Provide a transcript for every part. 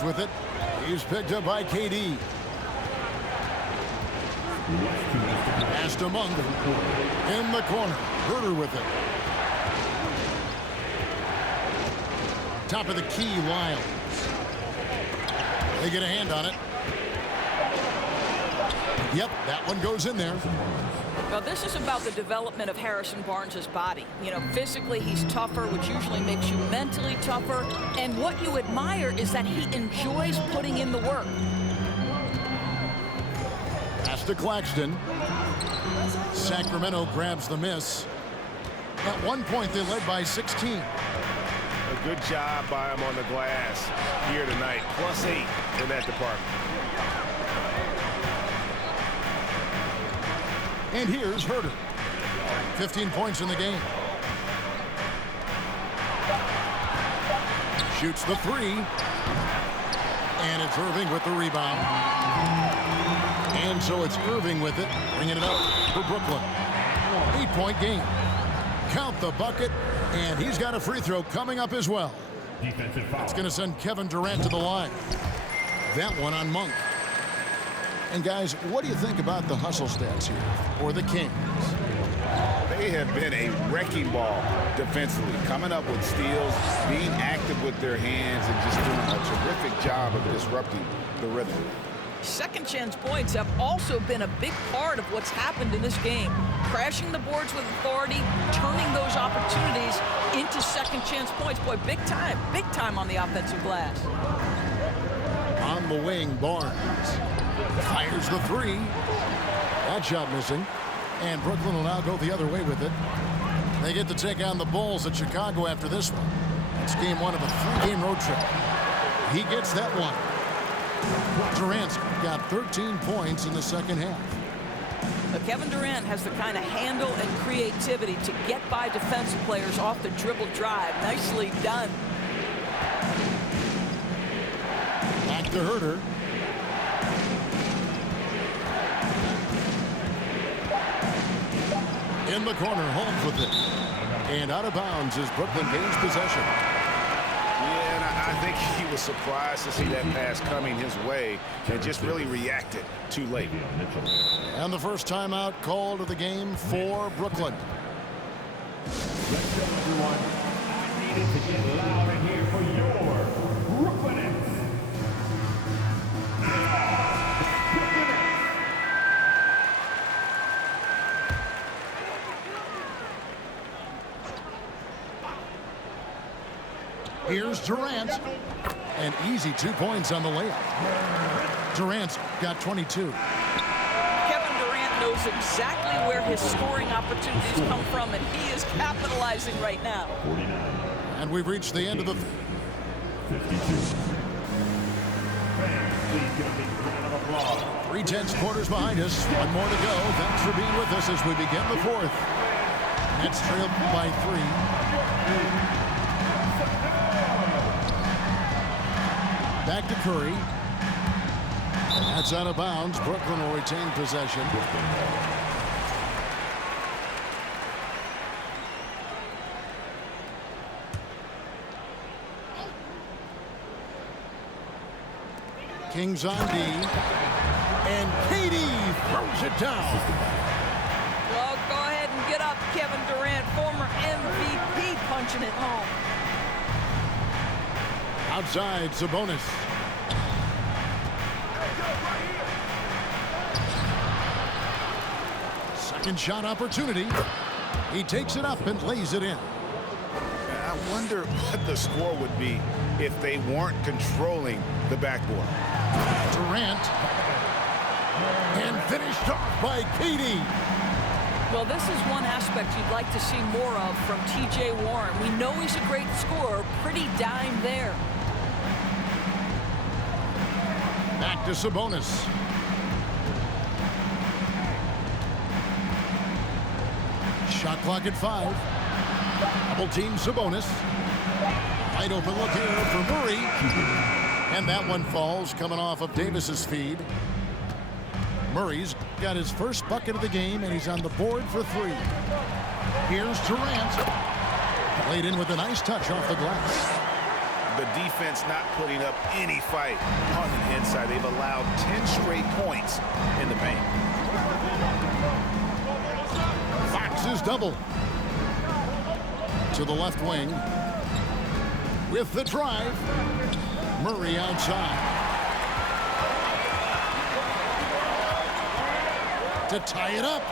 Holmes with it. He's picked up by KD. Pass to Munger. In the corner. Herder with it. Top of the key, Lyles. They get a hand on it. Yep, that one goes in there. Well, this is about the development of Harrison Barnes' body. You know, physically he's tougher, which usually makes you mentally tougher. And what you admire is that he enjoys putting in the work. Pass to Claxton. Sacramento grabs the miss. At one point, they led by 16. A good job by him on the glass here tonight. +8 in that department. And here's Herder. 15 points in the game. Shoots the three. And it's Irving with the rebound. And so it's Irving with it, bringing it up for Brooklyn. 8-point game. Count the bucket, and he's got a free throw coming up as well. It's going to send Kevin Durant to the line. That one on Monk. And guys, what do you think about the hustle stats here for the Kings? They have been a wrecking ball defensively, coming up with steals, being active with their hands, and just doing a terrific job of disrupting the rhythm. Second chance points have also been a big part of what's happened in this game. Crashing the boards with authority, turning those opportunities into second chance points. Boy, big time on the offensive glass. On the wing, Barnes fires the three. That shot missing. And Brooklyn will now go the other way with it. They get to take on the Bulls at Chicago after this one. It's game one of a 3-game road trip. He gets that one. Durant's got 13 points in the second half. But Kevin Durant has the kind of handle and creativity to get by defensive players off the dribble drive. Nicely done. Back to Herder. In the corner, Holmes with it. And out of bounds as Brooklyn gains possession. Yeah, and I think he was surprised to see that pass coming his way and just really reacted too late. And the first timeout called of the game for Brooklyn. Let's go, everyone. I needed to get louder here for your Brooklyn Nets. Here's Durant. An easy 2 points on the layup. Durant's got 22. Kevin Durant knows exactly where his scoring opportunities come from, and he is capitalizing right now. 49. And we've reached the end of the 52. Fans, please give a big round of applause. 3/10 quarters behind us. One more to go. Thanks for being with us as we begin the fourth. Nets trail by 3. Back to Curry. That's out of bounds. Brooklyn will retain possession. Kings on D. And KD throws it down. Well, go ahead and get up, Kevin Durant, former MVP, punching it home. Outside, Sabonis. Second shot opportunity. He takes it up and lays it in. I wonder what the score would be if they weren't controlling the backboard. Durant. And finished off by KD. Well, this is one aspect you'd like to see more of from T.J. Warren. We know he's a great scorer. Pretty dime there. Back to Sabonis. Shot clock at 5. Double team Sabonis. Wide open look here for Murray. And that one falls coming off of Davis's feed. Murray's got his first bucket of the game, and he's on the board for 3. Here's Durant. Played in with a nice touch off the glass. the defense not putting up any fight on the inside. They've allowed 10 straight points in the paint. Fox is double. To the left wing. With the drive. Murray outside. To tie it up.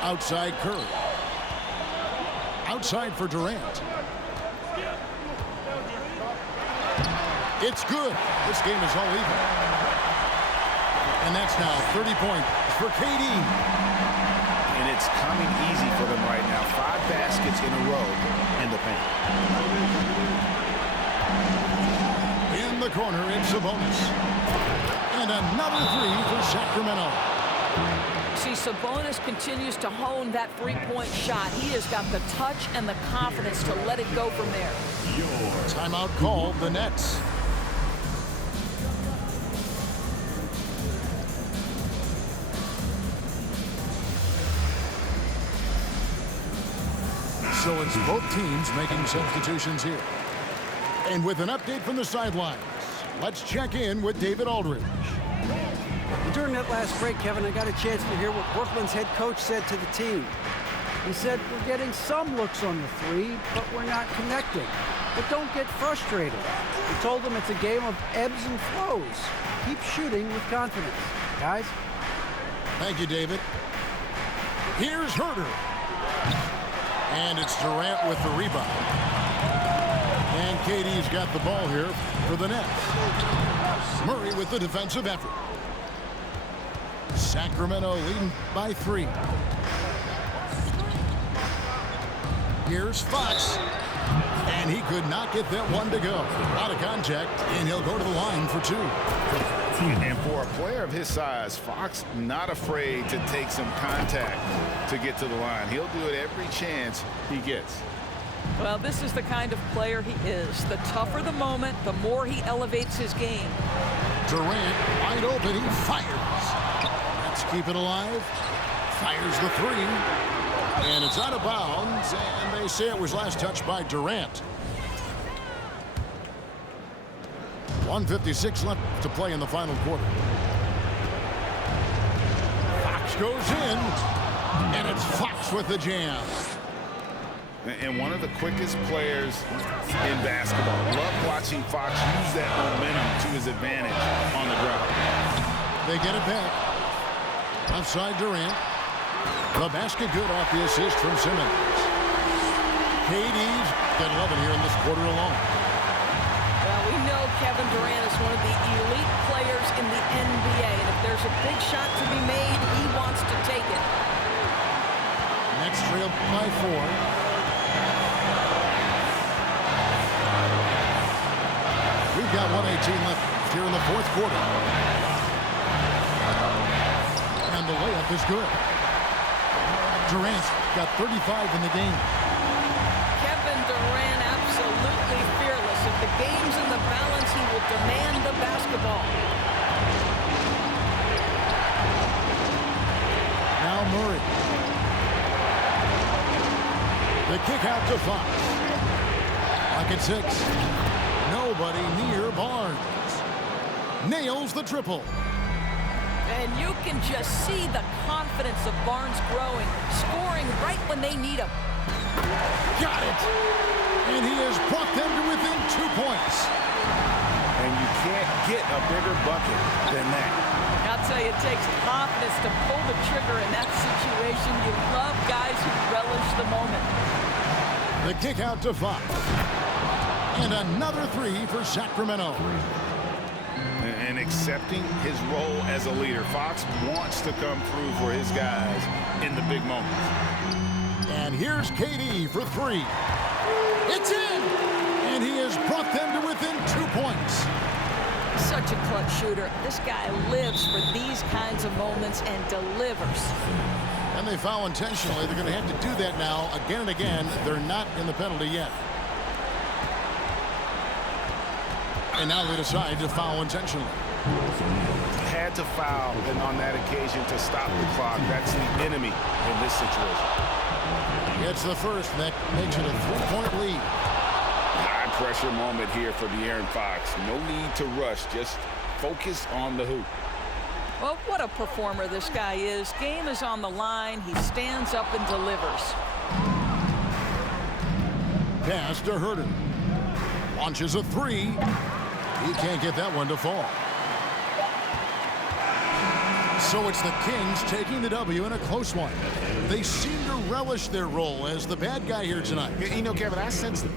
Outside Curry. Outside for Durant. It's good. This game is all even. And that's now 30 points for KD. And it's coming easy for them right now. 5 baskets in a row in the paint. In the corner, it's Sabonis. And another three for Sacramento. See, Sabonis continues to hone that three-point shot. He has got the touch and the confidence to let it go from there. Timeout called, the Nets. So it's both teams making substitutions here. And with an update from the sidelines, let's check in with David Aldridge. During that last break, Kevin, I got a chance to hear what Brooklyn's head coach said to the team. He said, we're getting some looks on the three, but we're not connecting. But don't get frustrated. He told them it's a game of ebbs and flows. Keep shooting with confidence. Guys? Thank you, David. Here's Herter. And it's Durant with the rebound. And KD's got the ball here for the Nets. Murray with the defensive effort. Sacramento leading by 3. Here's Fox. And he could not get that one to go. Out of contact, and he'll go to the line for 2. And for a player of his size, Fox not afraid to take some contact to get to the line. He'll do it every chance he gets. Well, this is the kind of player he is. The tougher the moment, the more he elevates his game. Durant wide open, he fires. Let's keep it alive. Fires the 3. And it's out of bounds, and they say it was last touched by Durant. 1:56 left to play in the final quarter. Fox goes in, and it's Fox with the jam. And one of the quickest players in basketball. Love watching Fox use that momentum to his advantage on the ground. They get it back. Outside Durant. The basket good off the assist from Simmons. KD's got 11 here in this quarter alone. Well, we know Kevin Durant is one of the elite players in the NBA. And if there's a big shot to be made, he wants to take it. Next trail by 4. We've got 1:18 left here in the fourth quarter. And the layup is good. Durant's got 35 in the game. Kevin Durant absolutely fearless. If the game's in the balance, he will demand the basketball. Now Murray. The kick out to Fox. Lock at 6. Nobody near Barnes. Nails the triple. And you can just see the confidence of Barnes growing, scoring right when they need him. Got it. And he has brought them to within 2 points. And you can't get a bigger bucket than that. I'll tell you, it takes confidence to pull the trigger in that situation. You love guys who relish the moment. The kick out to Fox. And another 3 for Sacramento. And accepting his role as a leader. Fox wants to come through for his guys in the big moments. And here's KD for 3. It's in! And he has brought them to within 2 points. Such a clutch shooter. This guy lives for these kinds of moments and delivers. And they foul intentionally. They're going to have to do that now again and again. They're not in the penalty yet. And now they decide to foul intentionally. Had to foul, and on that occasion to stop the clock. That's the enemy in this situation. It's the first, and that makes it a 3-point lead. I pressure moment here for De'Aaron Fox. No need to rush. Just focus on the hoop. Well, what a performer this guy is. Game is on the line. He stands up and delivers. Pass to Herter. Launches a three. He can't get that one to fall. So it's the Kings taking the W in a close one. They seem to relish their role as the bad guy here tonight. You know, Kevin, I sense that.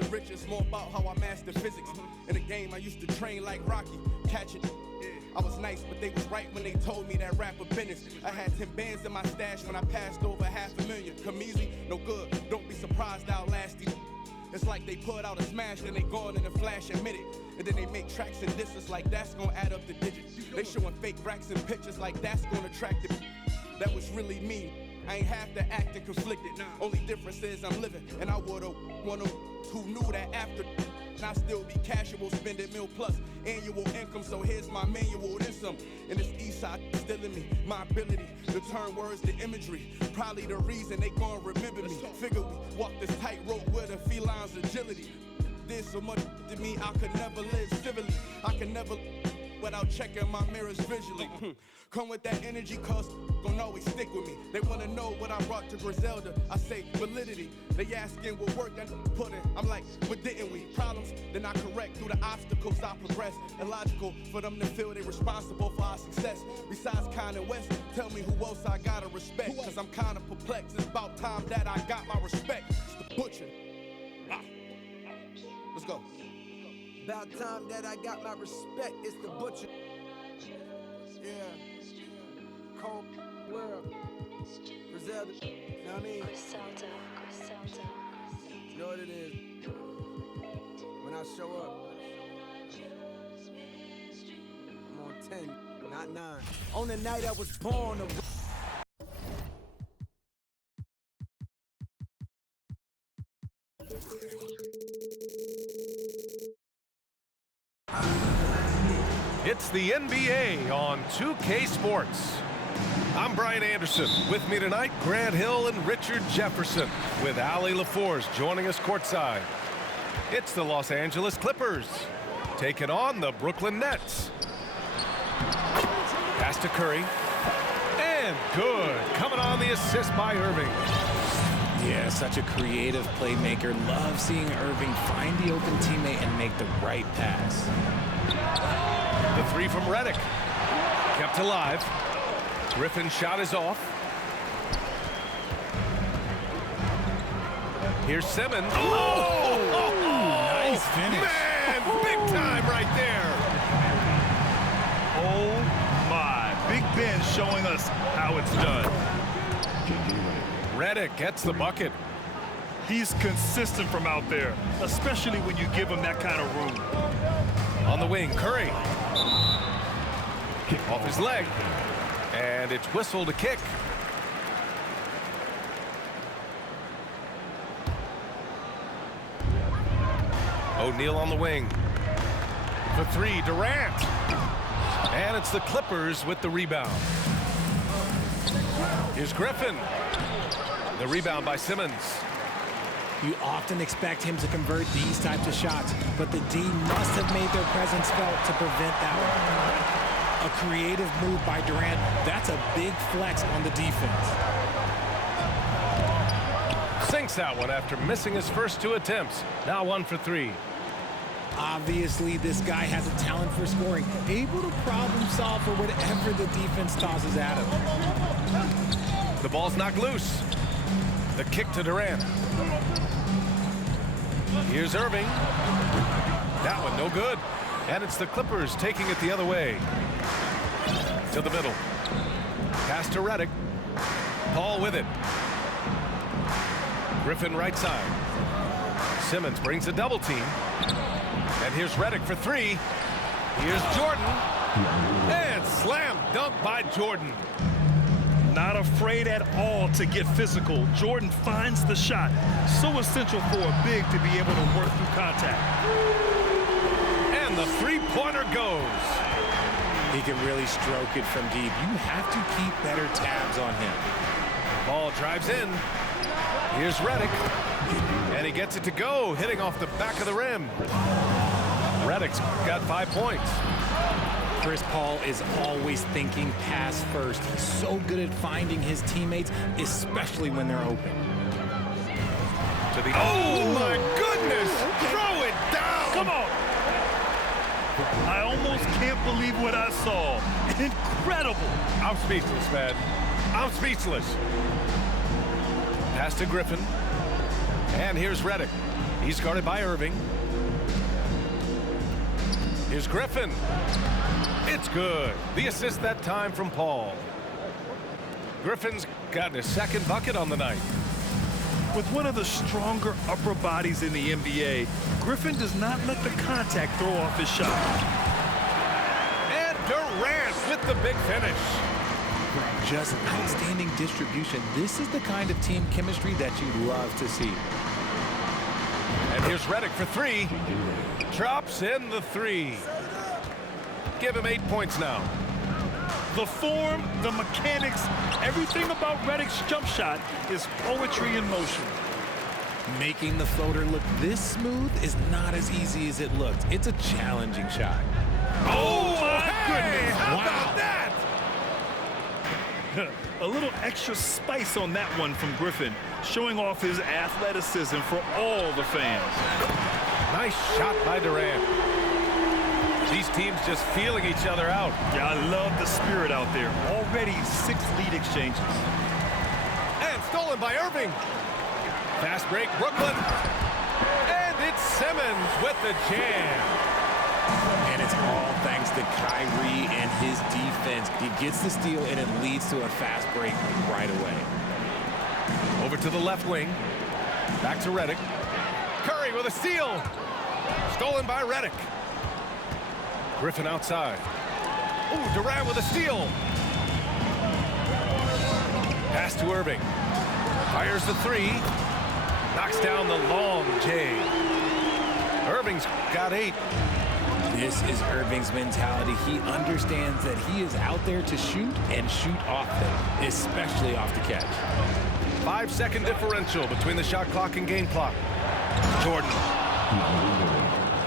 The richest, more about how I mastered physics. In a game I used to train like Rocky, catch it. I was nice, but they was right when they told me that rapper business. I had 10 bands in my stash when I passed over $500,000. Come easy, no good, don't be surprised I'll last you. It's like they put out a smash, then they gone in a flash and minute. And then they make tracks and distance like that's gonna add up the digits. They showing fake racks and pictures like that's gonna attract it. That was really me. I ain't have to act and conflicted. Only difference is I'm living, and I would've one of who knew that after I still be casual, spending $1 plus annual income. So here's my manual, then some. And this east side still in me, my ability to turn words to imagery. Probably the reason they gon' remember me. Figure we walk this tightrope with a feline's agility. Did so much to me, I could never live civilly. I could never without checking my mirrors visually. Come with that energy, cause gon' always stick with me. They wanna know what I brought to Griselda. I say validity. They asking what work that put in. I'm like, but didn't we? Problems, then I correct through the obstacles I progress. Illogical for them to feel they responsible for our success. Besides Kanye West, tell me who else I gotta respect. Cause I'm kinda perplexed. It's about time that I got my respect. It's the Butcher. Let's go. About time that I got my respect. It's the Butcher. Yeah. Cold world. Griselda. You know what I mean? Griselda. You know what it is. When I show up, I'm on 10, not 9. On the night I was born. It's the NBA on 2K Sports. I'm Brian Anderson. With me tonight, Grant Hill and Richard Jefferson, with Allie LaForce joining us courtside. It's the Los Angeles Clippers taking on the Brooklyn Nets. Pass to Curry. And good. Coming on the assist by Irving. Yeah, such a creative playmaker. Love seeing Irving find the open teammate and make the right pass. The three from Redick. Kept alive. Griffin's shot is off. Here's Simmons. Nice finish. Man, big time right there. Oh, my. Big Ben showing us how it's done. Redick gets the bucket. He's consistent from out there, especially when you give him that kind of room. On the wing, Curry. Off his leg. And it's whistled to kick. O'Neal on the wing. For three, Durant. And it's the Clippers with the rebound. Here's Griffin. The rebound by Simmons. You often expect him to convert these types of shots, but the D must have made their presence felt to prevent that one. A creative move by Durant. That's a big flex on the defense. Sinks that one after missing his first two attempts. Now 1 for 3. Obviously, this guy has a talent for scoring, able to problem solve for whatever the defense tosses at him. The ball's knocked loose. The kick to Durant. Here's Irving. That one no good. And it's the Clippers taking it the other way. To the middle. Pass to Redick. Paul with it. Griffin right side. Simmons brings a double team. And here's Redick for three. Here's Jordan. And slam dunk by Jordan. Not afraid at all to get physical. Jordan finds the shot. So essential for a big to be able to work through contact. And the three-pointer goes. He can really stroke it from deep. You have to keep better tabs on him. Ball drives in. Here's Redick. And he gets it to go, hitting off the back of the rim. Redick's got 5 points. Chris Paul is always thinking pass first. He's so good at finding his teammates, especially when they're open. To the oh my goodness! Throw it down! Come on! I almost can't believe what I saw. Incredible! I'm speechless, man. I'm speechless. Pass to Griffin. And here's Redick. He's guarded by Irving. Here's Griffin. It's good. The assist that time from Paul. Griffin's gotten his second bucket on the night. With one of the stronger upper bodies in the NBA, Griffin does not let the contact throw off his shot. And Durant with the big finish. Just outstanding distribution. This is the kind of team chemistry that you love to see. And here's Redick for three. Drops in the three. Give him 8 points now. The form, the mechanics, everything about Redick's jump shot is poetry in motion. Making the floater look this smooth is not as easy as it looks. It's a challenging shot. Oh my goodness! How about that? A little extra spice on that one from Griffin, showing off his athleticism for all the fans. Nice shot by Durant. These teams just feeling each other out. Yeah, I love the spirit out there. Already 6 lead exchanges. And stolen by Irving. Fast break, Brooklyn. And it's Simmons with the jam. And it's all thanks to Kyrie and his defense. He gets the steal, and it leads to a fast break right away. Over to the left wing. Back to Redick. Curry with a steal. Stolen by Redick. Griffin outside. Ooh, Durant with a steal. Pass to Irving. Fires the three. Knocks down the long J. Irving's got 8. This is Irving's mentality. He understands that he is out there to shoot and shoot often, especially off the catch. 5-second differential between the shot clock and game clock. Jordan.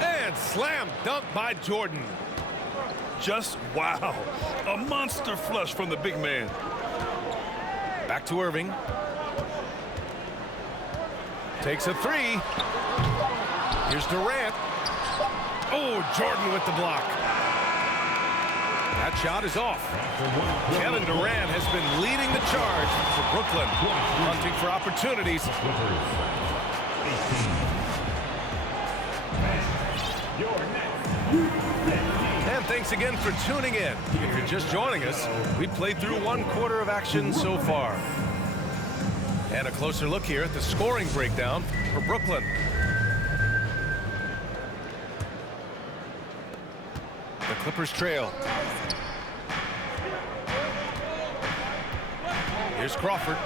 And slam dunk by Jordan. Just wow. A monster flush from the big man. Back to Irving. Takes a three. Here's Durant. Oh, Jordan with the block. That shot is off. Kevin Durant has been leading the charge for Brooklyn, hunting for opportunities. And thanks again for tuning in. If you're just joining us, we played through 1/4 of action so far. And a closer look here at the scoring breakdown for Brooklyn. The Clippers trail. Here's Crawford.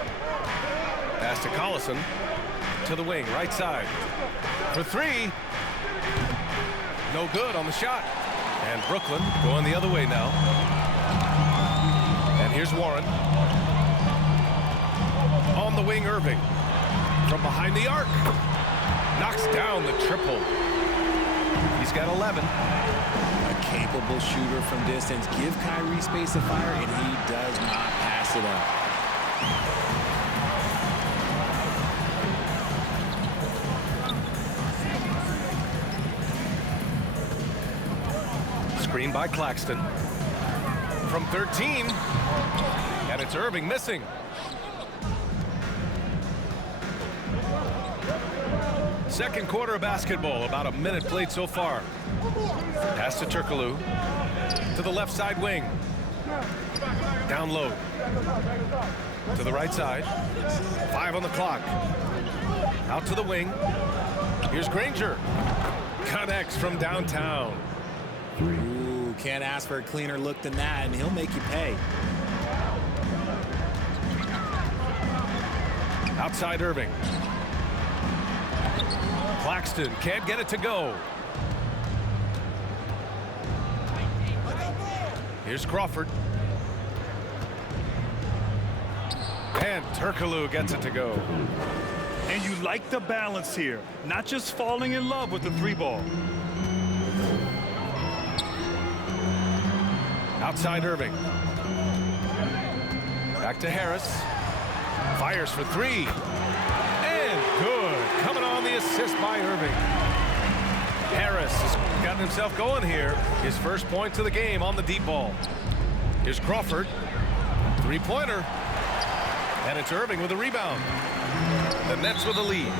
Pass to Collison. To the wing, right side. For three. No good on the shot. And Brooklyn going the other way now. And here's Warren. On the wing, Irving. From behind the arc. Knocks down the triple. He's got 11. A capable shooter from distance. Give Kyrie space to fire, and he does not pass it up. Screen by Claxton. From 13. And it's Irving missing. Second quarter of basketball, about a minute played so far. Pass to Turkoglu. To the left side wing. Down low. To the right side. 5 on the clock. Out to the wing. Here's Granger. Connects from downtown. Ooh, can't ask for a cleaner look than that, and he'll make you pay. Outside Irving. Claxton can't get it to go. Here's Crawford. And Turkoglu gets it to go. And you like the balance here, not just falling in love with the 3-ball. Outside Irving. Back to Harris. Fires for 3. And good. Coming on the assist by Irving. Harris has gotten himself going here. His first points of the game on the deep ball. Here's Crawford. 3-pointer. And it's Irving with a rebound. The Nets with a lead.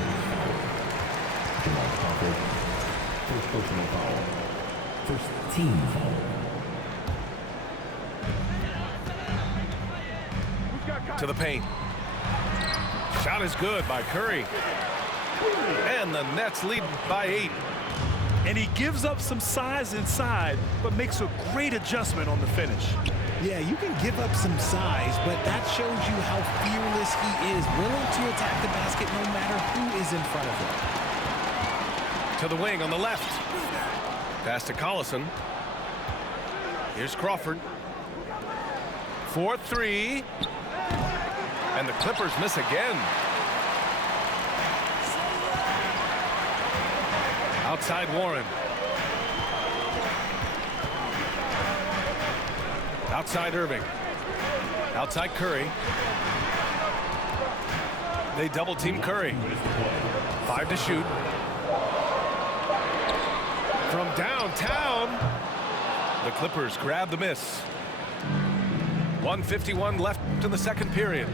First personal foul. First team foul. To the paint. Shot is good by Curry. And the Nets lead by 8. And he gives up some size inside, but makes a great adjustment on the finish. Yeah, you can give up some size, but that shows you how fearless he is, willing to attack the basket no matter who is in front of him. To the wing on the left. Pass to Collison. Here's Crawford. 4-3. And the Clippers miss again. Outside Warren. Outside Irving. Outside Curry. They double team Curry. 5 to shoot. From downtown. The Clippers grab the miss. 1:51 left in the second period.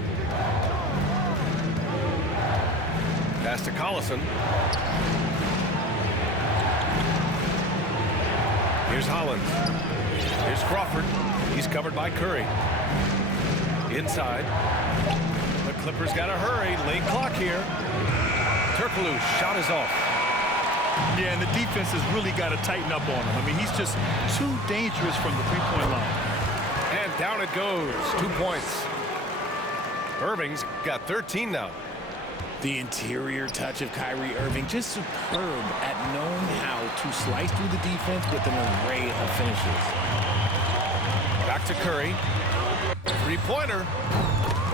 Pass to Collison. Here's Hollins. Here's Crawford. He's covered by Curry. Inside. The Clippers got to hurry. Late clock here. Turkoglu shot is off. Yeah, and the defense has really got to tighten up on him. I mean, he's just too dangerous from the 3-point line. And down it goes. 2 points. Irving's got 13 now. The interior touch of Kyrie Irving, just superb at knowing how to slice through the defense with an array of finishes. Back to Curry. 3-pointer.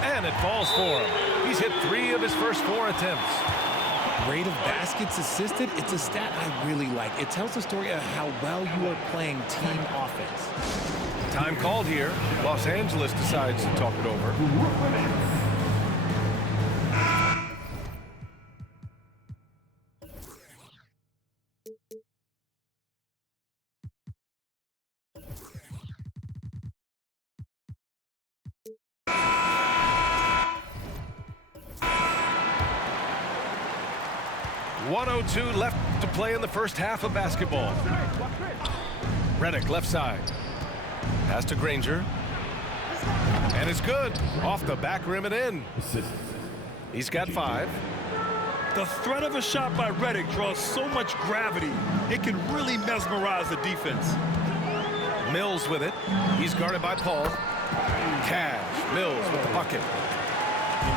And it falls for him. He's hit 3 of his first 4 attempts. Rate of baskets assisted, it's a stat I really like. It tells the story of how well you are playing team offense. Time called here. Los Angeles decides to talk it over. .102 left to play in the first half of basketball. Redick left side. Pass to Granger. And it's good. Off the back rim and in. He's got 5. The threat of a shot by Redick draws so much gravity, it can really mesmerize the defense. Mills with it. He's guarded by Paul. Cash. Mills with the bucket.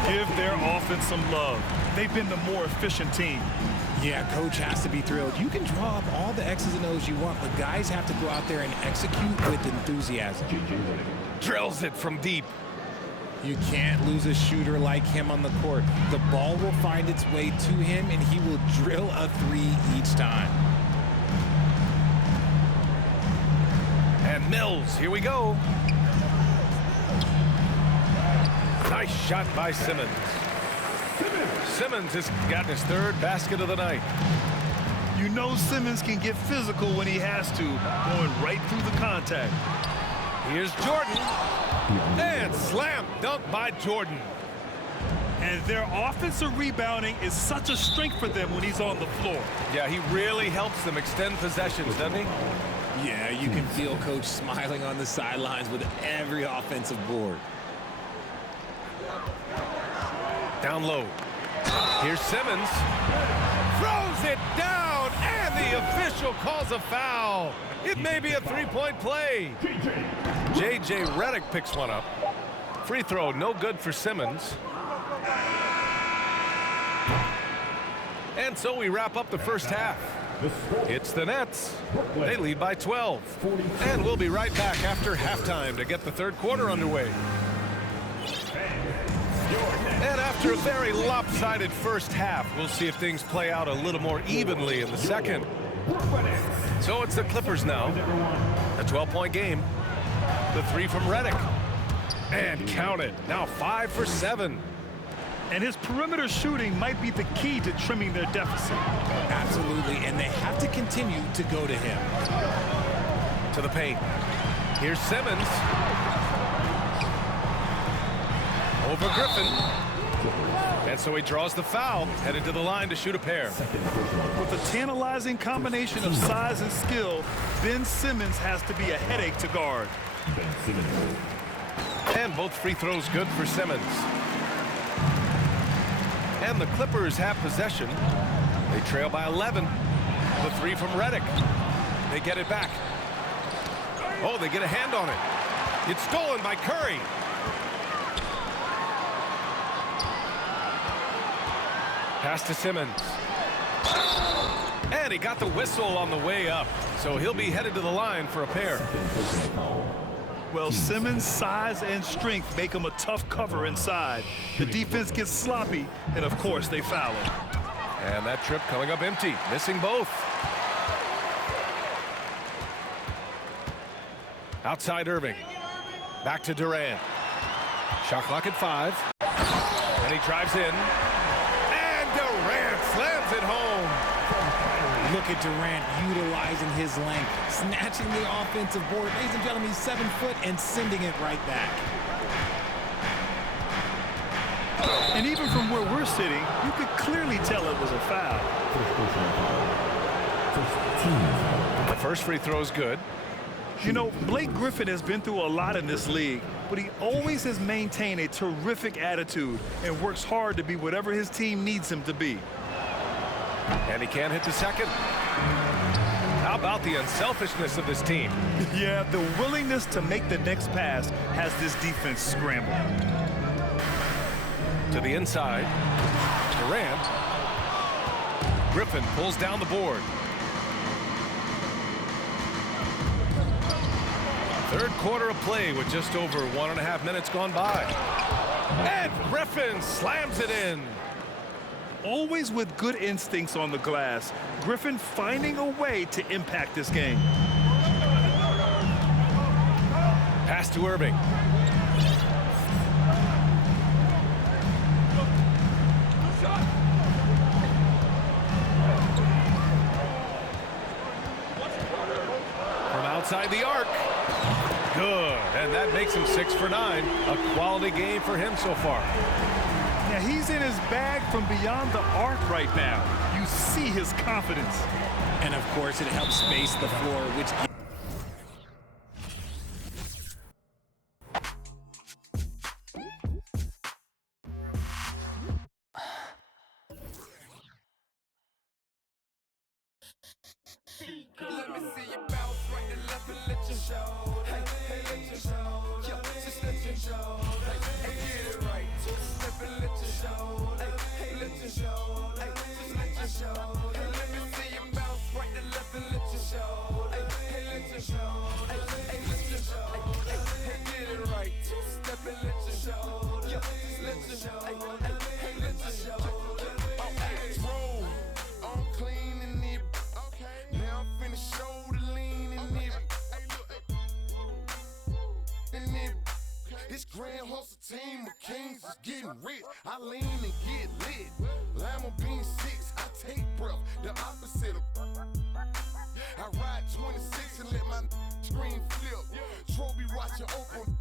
Give their offense some love. They've been the more efficient team. Yeah, coach has to be thrilled. You can draw up all the X's and O's you want, but guys have to go out there and execute with enthusiasm. Drills it from deep. You can't lose a shooter like him on the court. The ball will find its way to him, and he will drill a 3 each time. And Mills, here we go. Nice shot by Simmons. Simmons has gotten his 3rd basket of the night. You know Simmons can get physical when he has to, going right through the contact. Here's Jordan. And slam dunk by Jordan. And their offensive rebounding is such a strength for them when he's on the floor. Yeah, he really helps them extend possessions, doesn't he? Yeah, you can feel coach smiling on the sidelines with every offensive board. Down low. Here's Simmons. Throws it down, and the official calls a foul. It may be a 3-point play. J.J. Redick picks one up. Free throw, no good for Simmons. And so we wrap up the first half. It's the Nets. They lead by 12. And we'll be right back after halftime to get the third quarter underway. And after a very lopsided first half, we'll see if things play out a little more evenly in the second. So it's the Clippers now. A 12-point game. The three from Redick. And count it. Now 5 for 7. And his perimeter shooting might be the key to trimming their deficit. Absolutely, and they have to continue to go to him. To the paint. Here's Simmons. Over Griffin. And so he draws the foul, headed to the line to shoot a pair. With a tantalizing combination of size and skill, Ben Simmons has to be a headache to guard. And both free throws good for Simmons. And the Clippers have possession. They trail by 11. The three from Redick. They get it back. Oh, they get a hand on it. It's stolen by Curry. Pass to Simmons. And he got the whistle on the way up. So he'll be headed to the line for a pair. Well, Simmons' size and strength make him a tough cover inside. The defense gets sloppy, and of course they foul him. And that trip coming up empty, missing both. Outside Irving. Back to Durant. Shot clock at 5. And he drives in. And Durant slams it home. Look at Durant utilizing his length, snatching the offensive board. Ladies and gentlemen, he's 7 foot and sending it right back. And even from where we're sitting, you could clearly tell it was a foul. The first free throw is good. You know, Blake Griffin has been through a lot in this league, but he always has maintained a terrific attitude and works hard to be whatever his team needs him to be. And he can't hit the second. How about the unselfishness of this team? Yeah, the willingness to make the next pass has this defense scrambled. To the inside. Durant. Griffin pulls down the board. Third quarter of play with just over 1.5 minutes gone by. And Griffin slams it in. Always with good instincts on the glass, Griffin finding a way to impact this game. Pass to Irving. From outside the arc. Good, and that makes him 6 for 9. A quality game for him so far. Now he's in his bag from beyond the arc right now. You see his confidence. And of course, it helps space the floor, which This grand hustle team of kings is getting rich. I lean and get lit. Lima bean 6, I take breath. The opposite of I ride 26 and let my screen flip. Trophy watching open.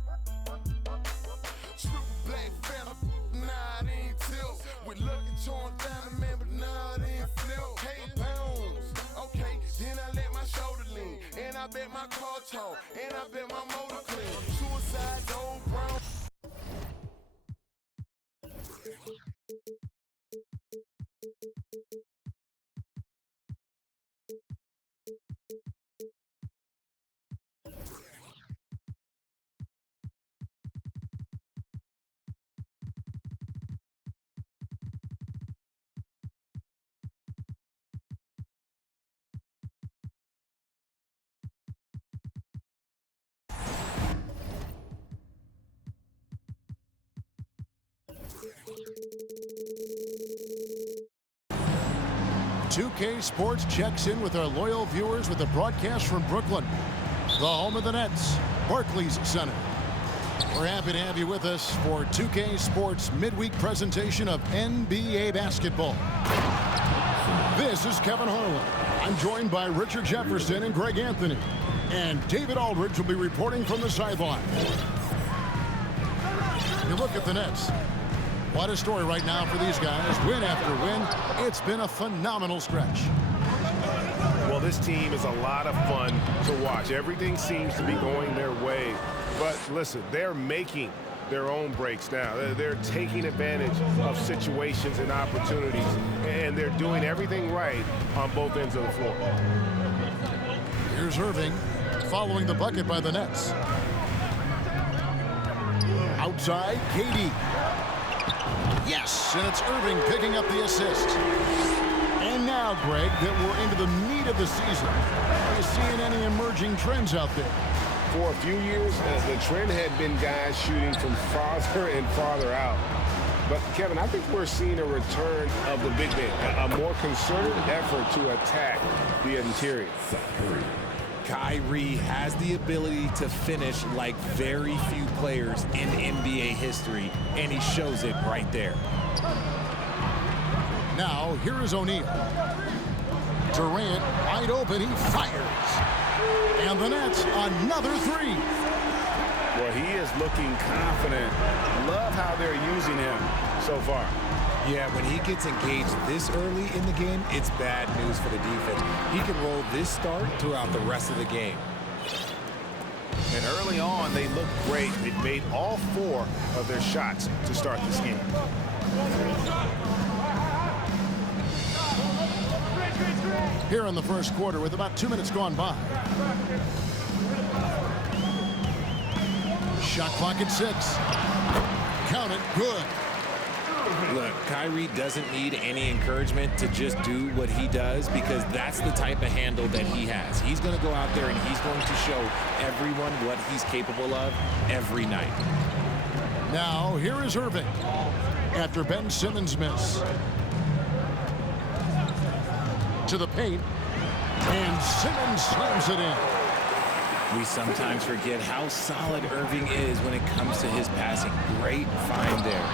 Triple black phantom. Nah, it ain't tilt. With Lucky Charm diamond man, but nah, it ain't flip. Hey, pounds. Okay, then I let my shoulder lean. And I bet my car talk. And I bet my motor clean. Suicide, old brown. 2K Sports checks in with our loyal viewers with a broadcast from Brooklyn, the home of the Nets, Barclays Center. We're happy to have you with us for 2K Sports midweek presentation of NBA basketball. This is Kevin Harlan. I'm joined by Richard Jefferson and Greg Anthony. And David Aldridge will be reporting from the sideline. You look at the Nets. What a story right now for these guys. Win after win. It's been a phenomenal stretch. Well, this team is a lot of fun to watch. Everything seems to be going their way. But listen, they're making their own breaks now. They're taking advantage of situations and opportunities, and they're doing everything right on both ends of the floor. Here's Irving following the bucket by the Nets. Outside, KD. Yes, and it's Irving picking up the assist. And now, Greg, that we're into the meat of the season, are you seeing any emerging trends out there? For a few years, the trend had been guys shooting from farther and farther out. But, Kevin, I think we're seeing a return of the big man, a more concerted effort to attack the interior. Kyrie has the ability to finish like very few players in NBA history, and he shows it right there. Now, here is O'Neal. Durant wide open, he fires. And the Nets, another three. Well, he is looking confident. Love how they're using him so far. Yeah, when he gets engaged this early in the game, it's bad news for the defense. He can roll this start throughout the rest of the game. And early on, they looked great. They made all 4 of their shots to start this game. Here in the first quarter with about 2 minutes gone by. Shot clock at 6. Count it, good. Look, Kyrie doesn't need any encouragement to just do what he does, because that's the type of handle that he has. He's going to go out there and he's going to show everyone what he's capable of every night. Now, here is Irving after Ben Simmons' miss. To the paint, and Simmons slams it in. We sometimes forget how solid Irving is when it comes to his passing. Great find there.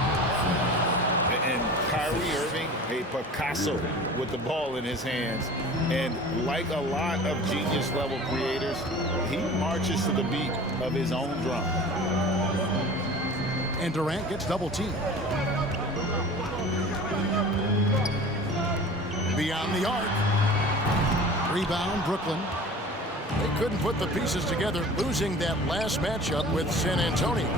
And Kyrie Irving, a Picasso with the ball in his hands. And like a lot of genius-level creators, he marches to the beat of his own drum. And Durant gets double-teamed. Beyond the arc. Rebound, Brooklyn. They couldn't put the pieces together, losing that last matchup with San Antonio.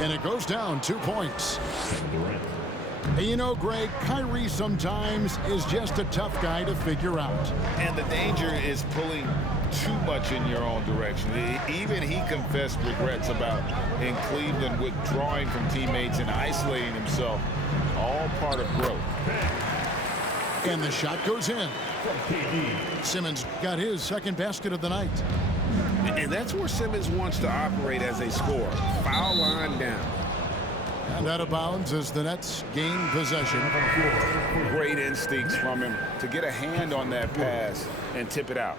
And it goes down 2 points. And you know, Greg, Kyrie sometimes is just a tough guy to figure out. And the danger is pulling too much in your own direction. Even he confessed regrets about in Cleveland withdrawing from teammates and isolating himself. All part of growth. And the shot goes in. Simmons got his second basket of the night. And that's where Simmons wants to operate as a scorer. Foul line down. And out of bounds as the Nets gain possession. Great instincts from him to get a hand on that pass and tip it out.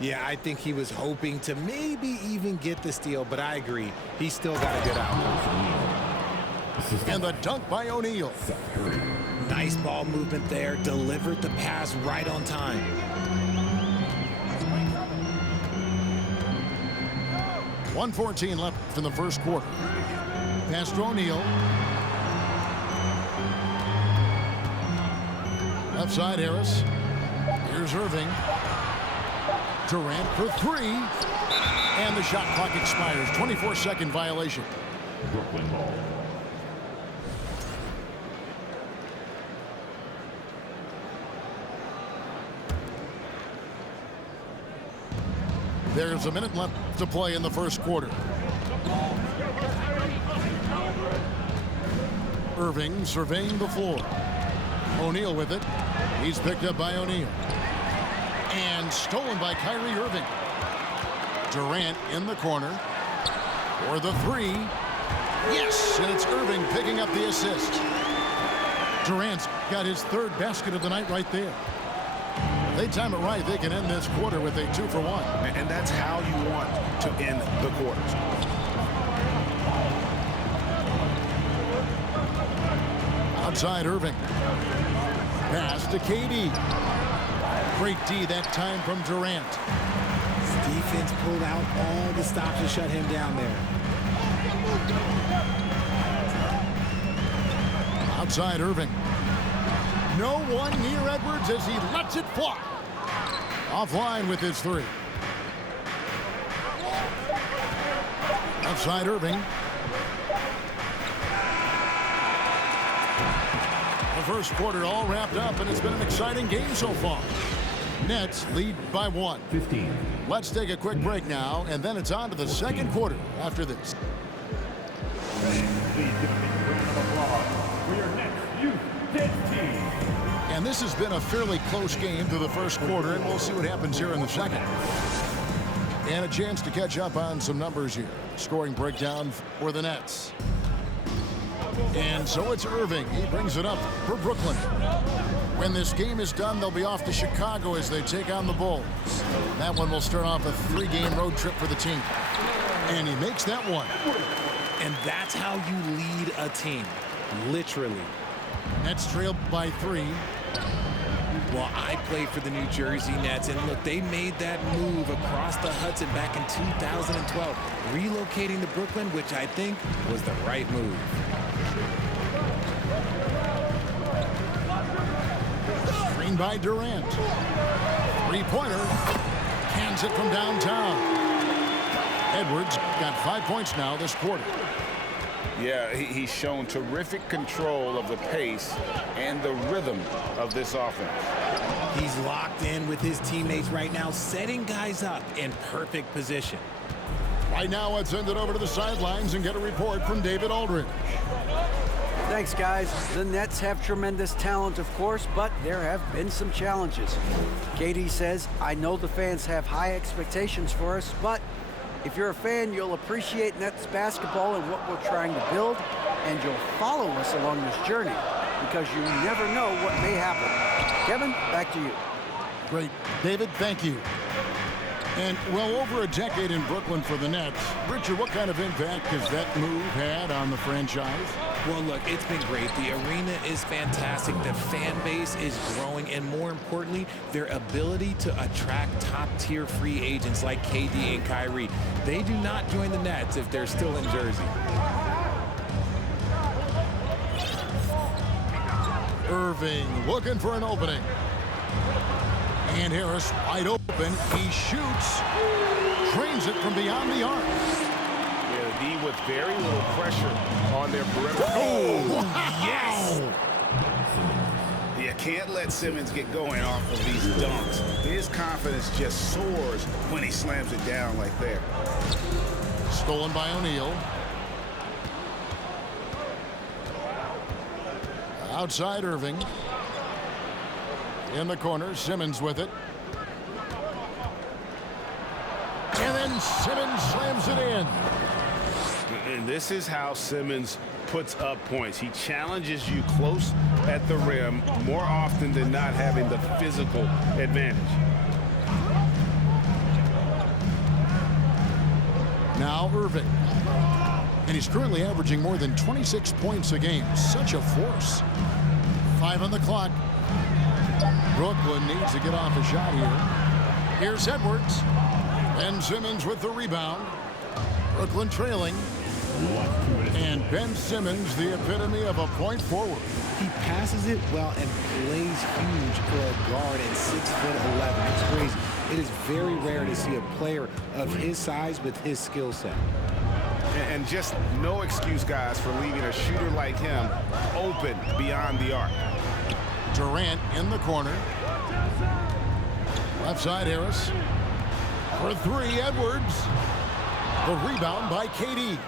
Yeah, I think he was hoping to maybe even get the steal, but I agree. He's still got to get out. And the dunk by O'Neal. Nice ball movement there. Delivered the pass right on time. .114 left in the first quarter. Pass to O'Neal. Left side, Harris. Here's Irving. Durant for 3. And the shot clock expires. 24-second violation. Brooklyn ball. There's a minute left to play in the first quarter. Irving surveying the floor. O'Neal with it. He's picked up by O'Neal. And stolen by Kyrie Irving. Durant in the corner. For the 3. Yes, and it's Irving picking up the assist. Durant's got his third basket of the night right there. They time it right. They can end this quarter with a 2-for-1. And that's how you want to end the quarters. Outside Irving. Pass to KD. Great D that time from Durant. Defense pulled out all the stops to shut him down there. Outside Irving. No one near Edwards as he lets it fly. Offline with his three. Outside Irving. The first quarter all wrapped up, and it's been an exciting game so far. Nets lead by 1. 15. Let's take a quick break now, and then it's on to the second quarter after this. Please give a big round of applause for your next youth Nets team. And this has been a fairly close game through the first quarter, and we'll see what happens here in the second. And a chance to catch up on some numbers here. Scoring breakdown for the Nets. And so it's Irving. He brings it up for Brooklyn. When this game is done, they'll be off to Chicago as they take on the Bulls. That one will start off a 3-game road trip for the team. And he makes that one. And that's how you lead a team. Literally. Nets trailed by 3. Well, I played for the New Jersey Nets, and look, they made that move across the Hudson back in 2012, relocating to Brooklyn, which I think was the right move. Screen by Durant. Three-pointer. Cans it from downtown. Edwards got 5 points now this quarter. Yeah, he's shown terrific control of the pace and the rhythm of this offense. He's locked in with his teammates right now, setting guys up in perfect position. Right now, let's send it over to the sidelines and get a report from David Aldridge. Thanks, guys. The Nets have tremendous talent, of course, but there have been some challenges. KD says, I know the fans have high expectations for us, but if you're a fan, you'll appreciate Nets basketball and what we're trying to build, and you'll follow us along this journey because you never know what may happen. Kevin, back to you. Great. David, thank you. And, well, over a decade in Brooklyn for the Nets. Richard, what kind of impact has that move had on the franchise? Well, look, it's been great. The arena is fantastic. The fan base is growing. And more importantly, their ability to attract top-tier free agents like KD and Kyrie. They do not join the Nets if they're still in Jersey. Irving looking for an opening. And Harris wide open. He shoots. Trains it from beyond the arc. Yeah, the D with very little pressure on their perimeter. Oh, yes! You can't let Simmons get going off of these dunks. His confidence just soars when he slams it down like that. Stolen by O'Neal. Outside Irving. In the corner, Simmons with it. And then Simmons slams it in. And this is how Simmons puts up points. He challenges you close at the rim more often than not, having the physical advantage. Now Irving. And he's currently averaging more than 26 points a game. Such a force. 5 on the clock. Brooklyn needs to get off a shot here. Here's Edwards. Ben Simmons with the rebound. Brooklyn trailing. And Ben Simmons, the epitome of a point forward. He passes it well and plays huge for a guard at 6'11". It's crazy. It is very rare to see a player of his size with his skill set. And just no excuse, guys, for leaving a shooter like him open beyond the arc. Durant in the corner. Left side, Harris. For 3, Edwards. The rebound by KD.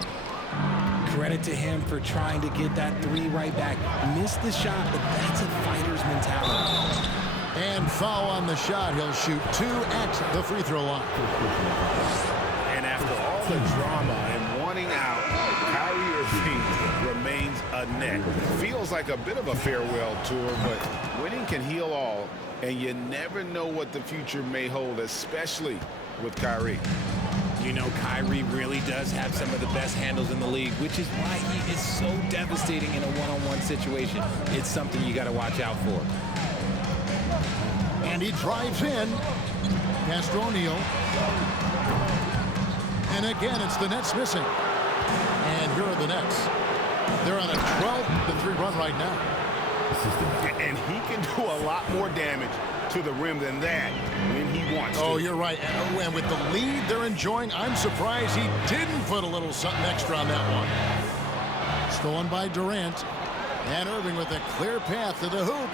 Credit to him for trying to get that 3 right back. Missed the shot, but that's a fighter's mentality. And foul on the shot. He'll shoot 2 at the free throw line. And after all the drama and wanting out, Kyrie Irving remains a Net. Feels like a bit of a farewell tour, but winning can heal all. And you never know what the future may hold, especially with Kyrie. You know, Kyrie really does have some of the best handles in the league, which is why he is so devastating in a one-on-one situation. It's something you got to watch out for. And he drives in. Pass to O'Neal. And again, it's the Nets missing. And here are the Nets. They're on a 12-3 run right now. And he can do a lot more damage to the rim than that when he wants to. Oh, you're right. And with the lead they're enjoying, I'm surprised he didn't put a little something extra on that one. Stolen by Durant. And Irving with a clear path to the hoop.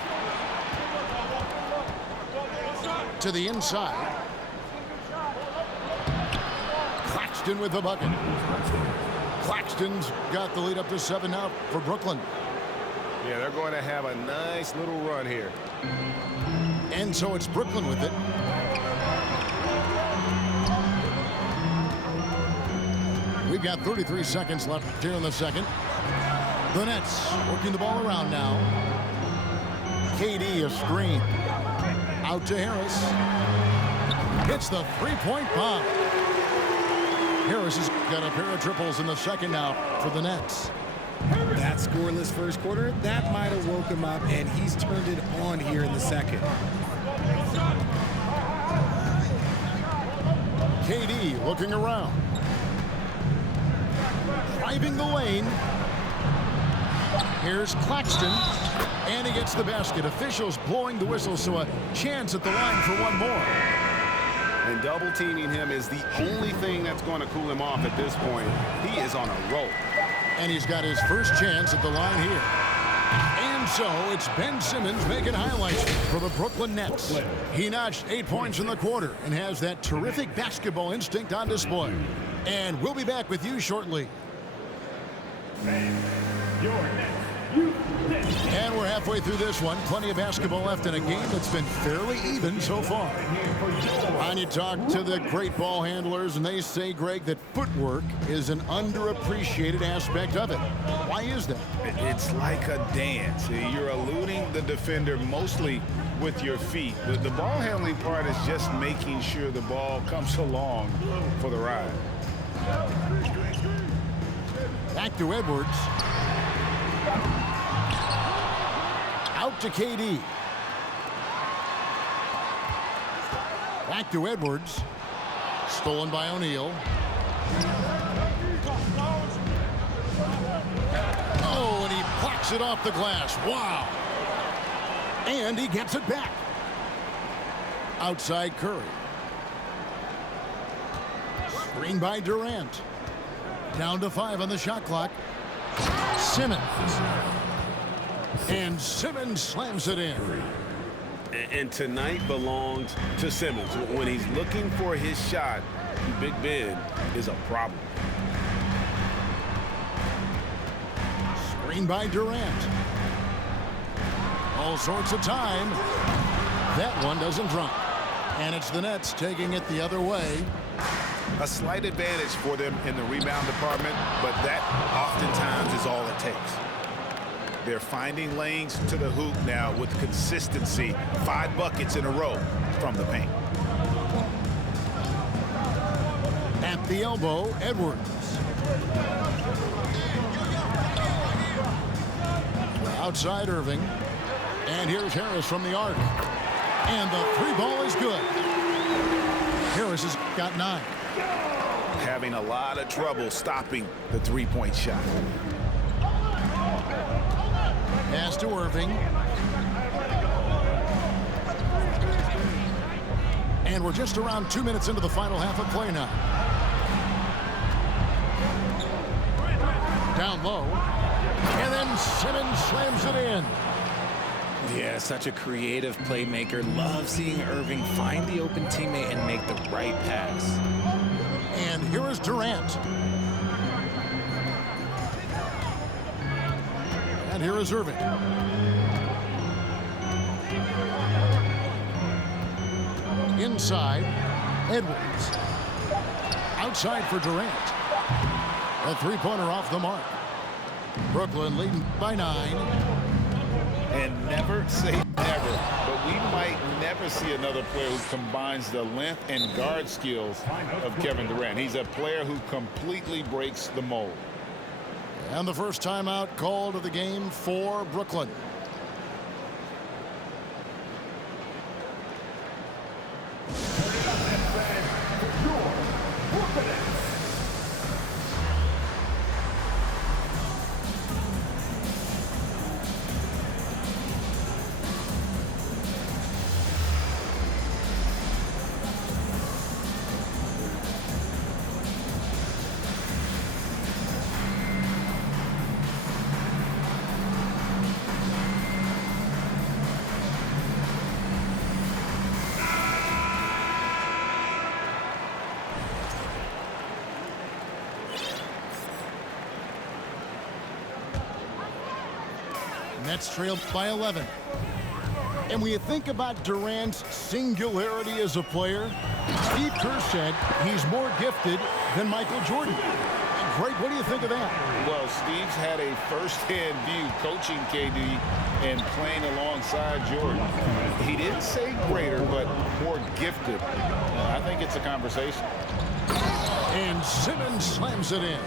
To the inside. Claxton with the bucket. Claxton's got the lead up to 7 now for Brooklyn. Yeah, they're going to have a nice little run here. And so it's Brooklyn with it. We've got 33 seconds left here in the second. The Nets working the ball around now. KD a screen. Out to Harris. Hits the three-point bomb. Harris has got a pair of triples in the second now for the Nets. That scoreless first quarter, that might have woke him up, and he's turned it on here in the second. KD looking around. Driving the lane. Here's Claxton. And he gets the basket. Officials blowing the whistle, so a chance at the line for one more. And double teaming him is the only thing that's going to cool him off at this point. He is on a roll. And he's got his first chance at the line here. And so it's Ben Simmons making highlights for the Brooklyn Nets. He notched 8 points in the quarter and has that terrific basketball instinct on display. And we'll be back with you shortly. And we're halfway through this one. Plenty of basketball left in a game that's been fairly even so far. And you talk to the great ball handlers, and they say, Greg, that footwork is an underappreciated aspect of it. Why is that? It's like a dance. You're eluding the defender mostly with your feet. The ball handling part is just making sure the ball comes along for the ride. Back to Edwards. Out to KD. Back to Edwards. Stolen by O'Neal. Oh, and he blocks it off the glass. Wow. And he gets it back. Outside Curry. Screen by Durant. Down to 5 on the shot clock. Simmons. And Simmons slams it in. And tonight belongs to Simmons. When he's looking for his shot, Big Ben is a problem. Screen by Durant. All sorts of time. That one doesn't drop. And it's the Nets taking it the other way. A slight advantage for them in the rebound department, but that oftentimes is all it takes. They're finding lanes to the hoop now with consistency. 5 buckets in a row from the paint. At the elbow, Edwards. Outside Irving. And here's Harris from the arc. And the 3-ball is good. Harris has got 9. Having a lot of trouble stopping the 3-point shot. Pass to Irving. And we're just around 2 minutes into the final half of play now. Down low. And then Simmons slams it in. Yeah, such a creative playmaker. Love seeing Irving find the open teammate and make the right pass. And here is Durant. And here is Irving. Inside, Edwards. Outside for Durant. A 3-pointer off the mark. Brooklyn leading by 9. And never say never, but we might never see another player who combines the length and guard skills of Kevin Durant. He's a player who completely breaks the mold. And the first timeout called of the game for Brooklyn. Nets trailed by 11. And when you think about Durant's singularity as a player, Steve Kerr said he's more gifted than Michael Jordan. Greg, what do you think of that? Well, Steve's had a first-hand view coaching KD and playing alongside Jordan. He didn't say greater, but more gifted. I think it's a conversation. And Simmons slams it in.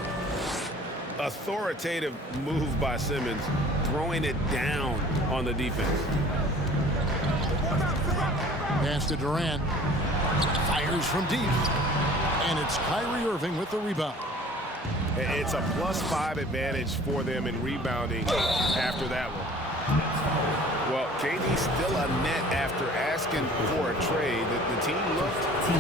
Authoritative move by Simmons, throwing it down on the defense. Pass to Durant. Fires from deep. And it's Kyrie Irving with the rebound. It's a +5 advantage for them in rebounding after that one. Well, KD's still a net after asking for a trade. The team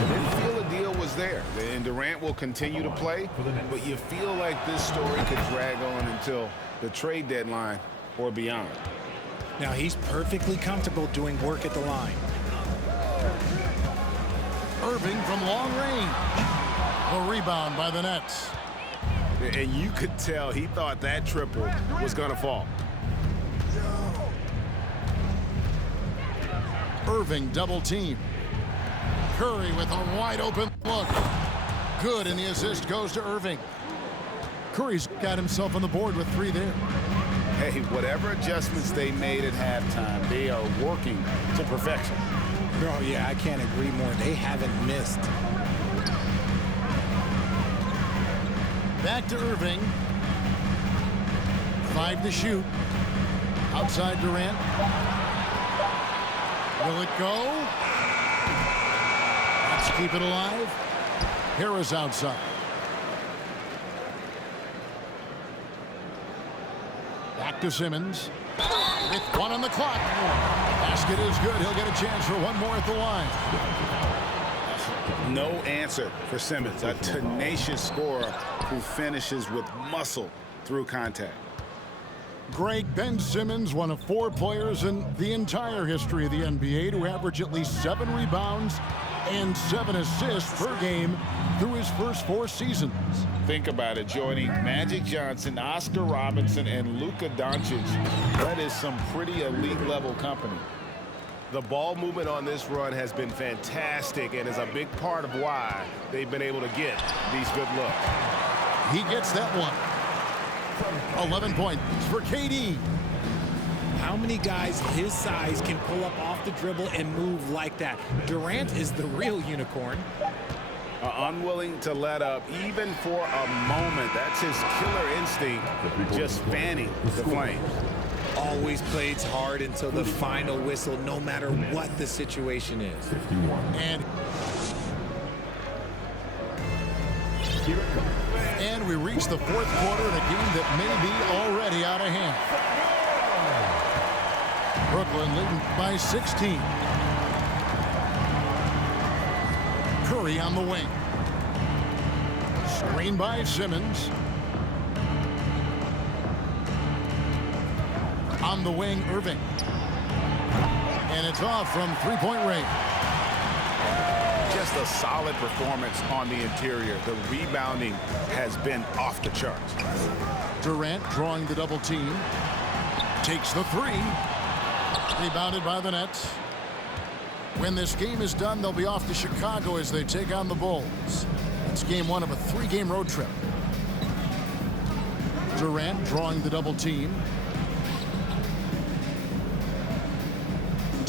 didn't feel a deal was there. And Durant will continue to play, but you feel like this story could drag on until the trade deadline or beyond. Now he's perfectly comfortable doing work at the line. Irving from long range. The rebound by the Nets. And you could tell he thought that triple was going to fall. Irving double team. Curry with a wide open look. Good, and the assist goes to Irving. Curry's got himself on the board with 3 there. Hey, whatever adjustments they made at halftime, they are working to perfection. Oh, yeah, I can't agree more. They haven't missed. Back to Irving. 5 to shoot. Outside Durant. Will it go? Let's keep it alive. Harris outside. Back to Simmons. With 1 on the clock. Basket is good. He'll get a chance for 1 more at the line. No answer for Simmons, a tenacious scorer who finishes with muscle through contact. Greg, Ben Simmons, one of 4 players in the entire history of the NBA to average at least 7 rebounds and 7 assists per game through his first 4 seasons. Think about it, joining Magic Johnson, Oscar Robinson, and Luka Doncic. That is some pretty elite level company. The ball movement on this run has been fantastic and is a big part of why they've been able to get these good looks. He gets that one. 11 points for KD. How many guys his size can pull up off the dribble and move like that? Durant is the real unicorn. Unwilling to let up even for a moment. That's his killer instinct, just fanning the flames. Always plays hard until the final whistle, no matter what the situation is. And we reach the 4th quarter in a game that may be already out of hand. Brooklyn leading by 16. Curry on the wing. Screen by Simmons. On the wing, Irving. And it's off from 3-point range. Just a solid performance on the interior. The rebounding has been off the charts. Durant drawing the double team. Takes the 3. Rebounded by the Nets. When this game is done, they'll be off to Chicago as they take on the Bulls. It's game 1 of a 3-game road trip. Durant drawing the double team.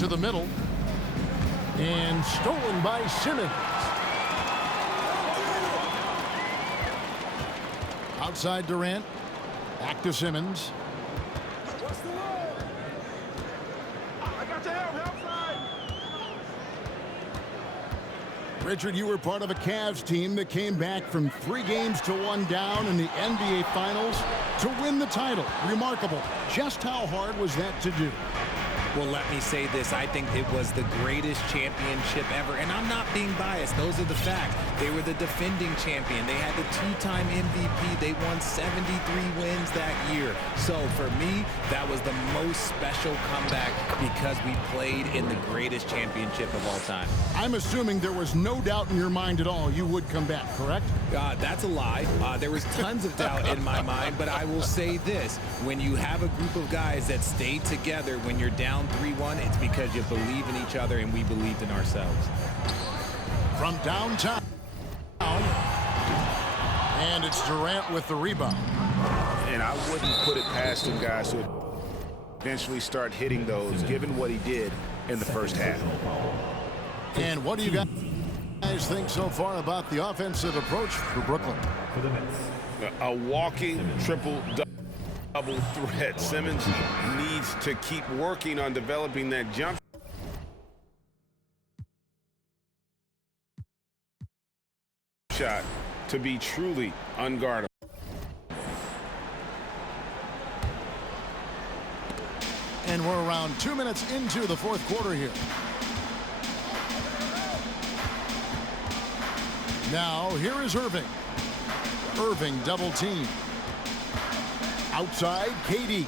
to the middle. And stolen by Simmons. Outside Durant. Back to Simmons. Richard, you were part of a Cavs team that came back from 3 games to 1 down in the NBA Finals to win the title. Remarkable. Just how hard was that to do? Well, let me say this. I think it was the greatest championship ever. And I'm not being biased. Those are the facts. They were the defending champion. They had the 2-time MVP. They won 73 wins that year. So for me, that was the most special comeback because we played in the greatest championship of all time. I'm assuming there was no doubt in your mind at all you would come back, correct? That's a lie. There was tons of doubt in my mind, but I will say this. When you have a group of guys that stay together when you're down 3-1, it's because you believe in each other and we believed in ourselves. From downtown, and it's Durant with the rebound. And I wouldn't put it past him, guys, to eventually start hitting those, given what he did in the first half. And what do you guys think so far about the offensive approach for Brooklyn? A walking triple-double threat. Simmons needs to keep working on developing that jump shot to be truly unguardable. And we're around 2 minutes into the fourth quarter here. Now, here is Irving. Irving double team. Outside, KD.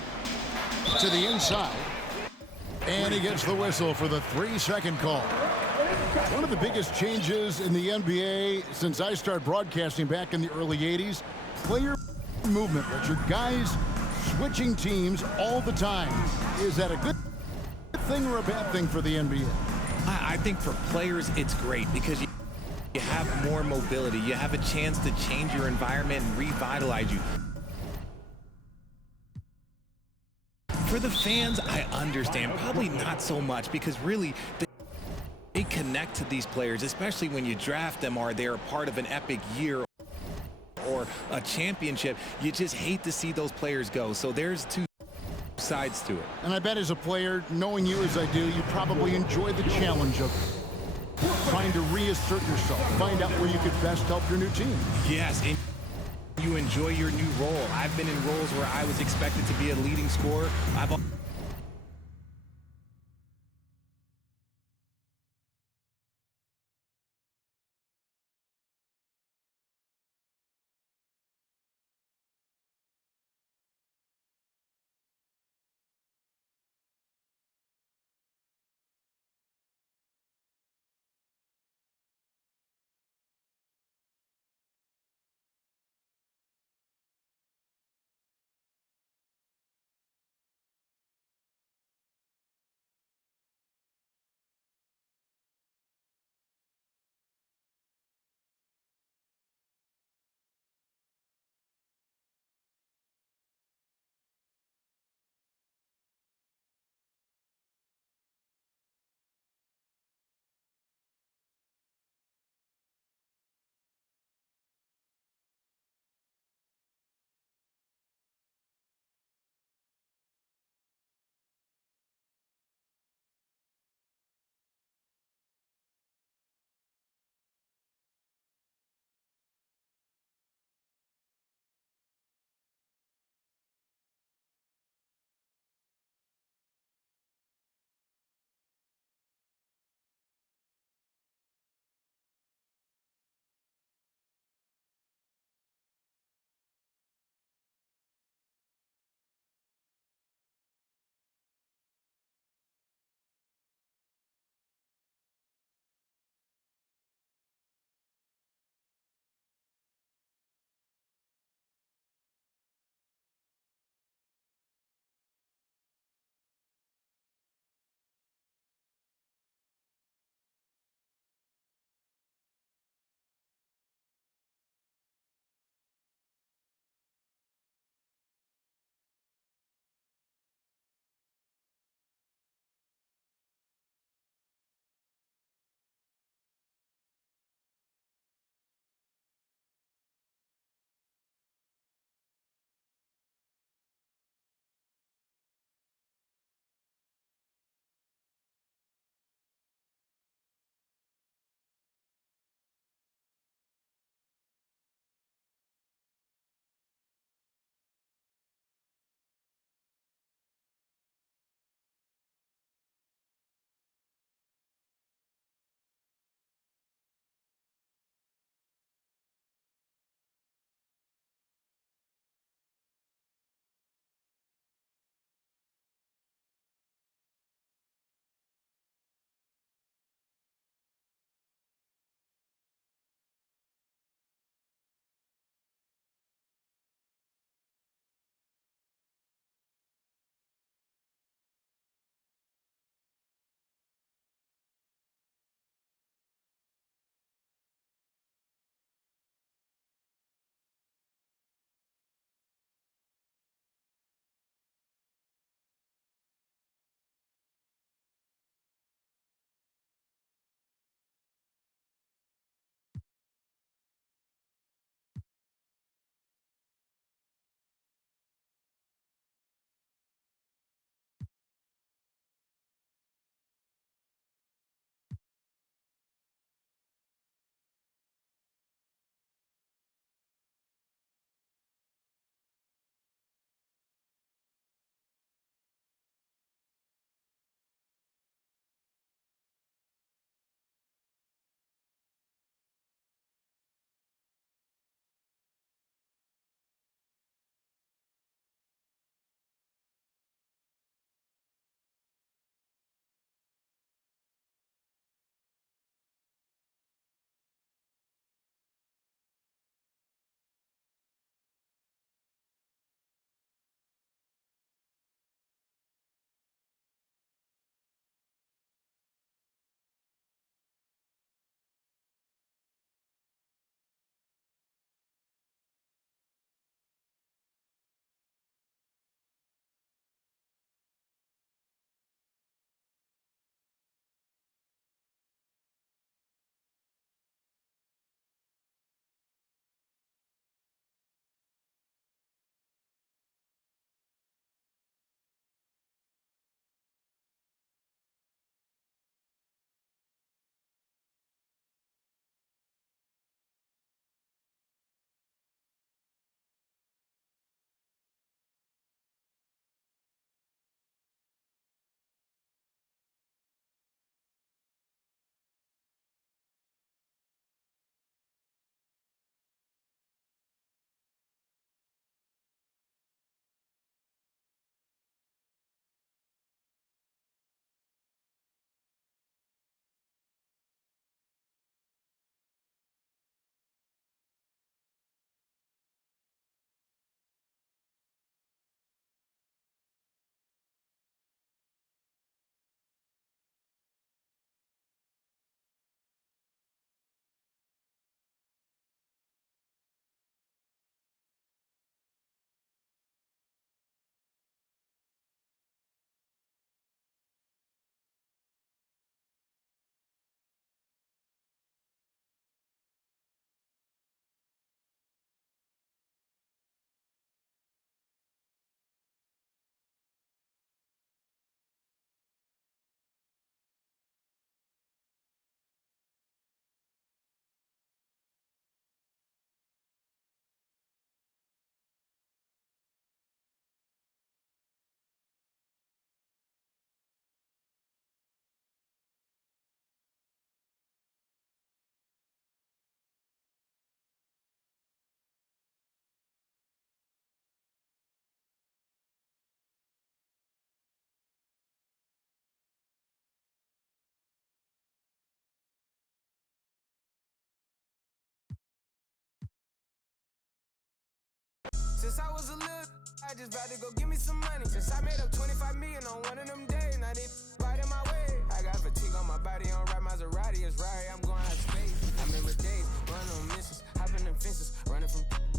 To the inside. And he gets the whistle for the 3-second call. One of the biggest changes in the NBA since I started broadcasting back in the early 80s, player movement, Richard. Guys switching teams all the time. Is that a good thing or a bad thing for the NBA? I think for players, it's great because you have more mobility. You have a chance to change your environment and revitalize you. For the fans, I understand. Probably not so much because really they connect to these players, especially when you draft them or they're a part of an epic year or a championship. You just hate to see those players go. So there's two sides to it. And I bet as a player, knowing you as I do, you probably enjoy the challenge of trying to reassert yourself, find out where you could best help your new team. Yes, and you enjoy your new role. I've been in roles where I was expected to be a leading scorer. I've Since I was a little, I just about to go give me some money. Since I made up 25 million on one of them days, now they right in my way. I got fatigue on my body, on ride Maserati, it's right, I'm going out of space. I remember days, running on missions, hopping in fences, running from